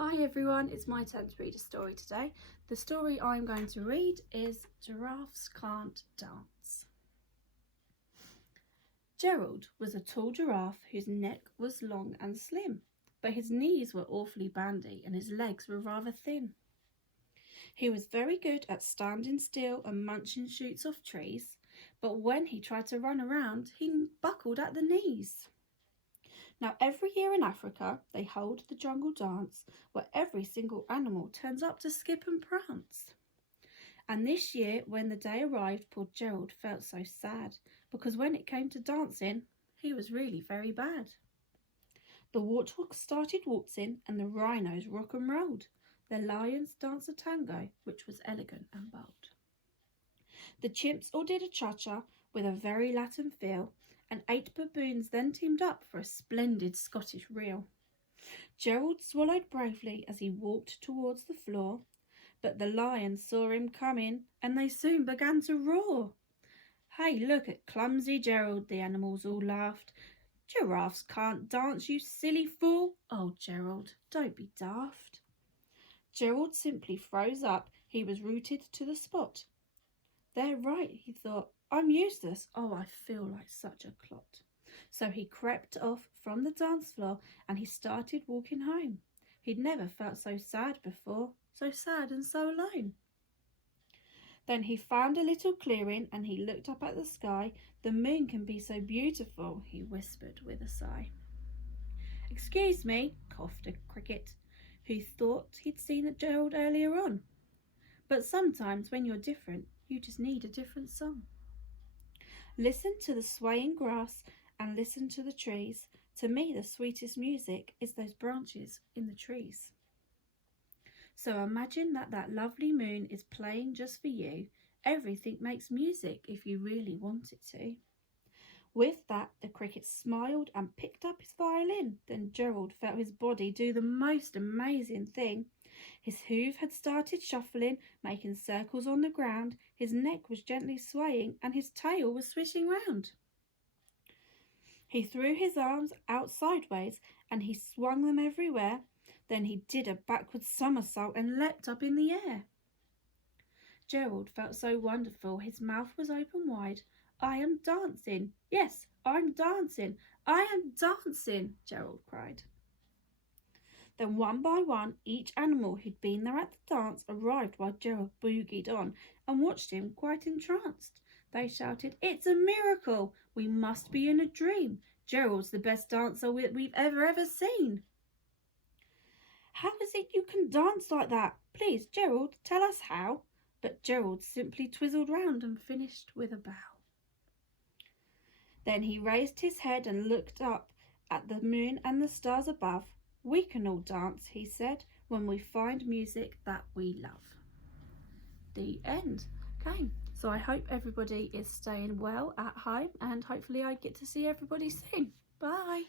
Hi everyone, it's my turn to read a story today. The story I'm going to read is Giraffes Can't Dance. Gerald was a tall giraffe whose neck was long and slim, but his knees were awfully bandy and his legs were rather thin. He was very good at standing still and munching shoots off trees, but when he tried to run around, he buckled at the knees. Now, every year in Africa, they hold the jungle dance where every single animal turns up to skip and prance. And this year, when the day arrived, poor Gerald felt so sad because when it came to dancing, he was really very bad. The warthogs started waltzing and the rhinos rock and rolled. The lions danced a tango, which was elegant and bold. The chimps all did a cha-cha with a very Latin feel, and 8 baboons then teamed up for a splendid Scottish reel. Gerald swallowed bravely as he walked towards the floor, but the lions saw him coming and they soon began to roar. "Hey, look at clumsy Gerald," the animals all laughed. "Giraffes can't dance, you silly fool." "Oh, Gerald, don't be daft." Gerald simply froze up. He was rooted to the spot. "They're right," he thought. "I'm useless. Oh, I feel like such a clot." So he crept off from the dance floor and he started walking home. He'd never felt so sad before, so sad and so alone. Then he found a little clearing and he looked up at the sky. "The moon can be so beautiful," he whispered with a sigh. "Excuse me," coughed a cricket, who thought he'd seen Gerald earlier on. "But sometimes when you're different, you just need a different song. Listen to the swaying grass and listen to the trees. To me, the sweetest music is those branches in the trees." So imagine that lovely moon is playing just for you. Everything makes music if you really want it to. With that, the cricket smiled and picked up his violin. Then Gerald felt his body do the most amazing thing. His hoof had started shuffling, making circles on the ground. His neck was gently swaying and his tail was swishing round. He threw his arms out sideways and he swung them everywhere. Then he did a backward somersault and leapt up in the air. Gerald felt so wonderful, his mouth was open wide. "I am dancing. Yes, I'm dancing. I am dancing," Gerald cried. Then one by one, each animal who'd been there at the dance arrived while Gerald boogied on and watched him quite entranced. They shouted, "It's a miracle! We must be in a dream. Gerald's the best dancer we've ever seen." "How is it you can dance like that? Please, Gerald, tell us how." But Gerald simply twizzled round and finished with a bow. Then he raised his head and looked up at the moon and the stars above. "We can all dance," he said, "when we find music that we love." The end. Okay, so I hope everybody is staying well at home and hopefully I get to see everybody soon. Bye.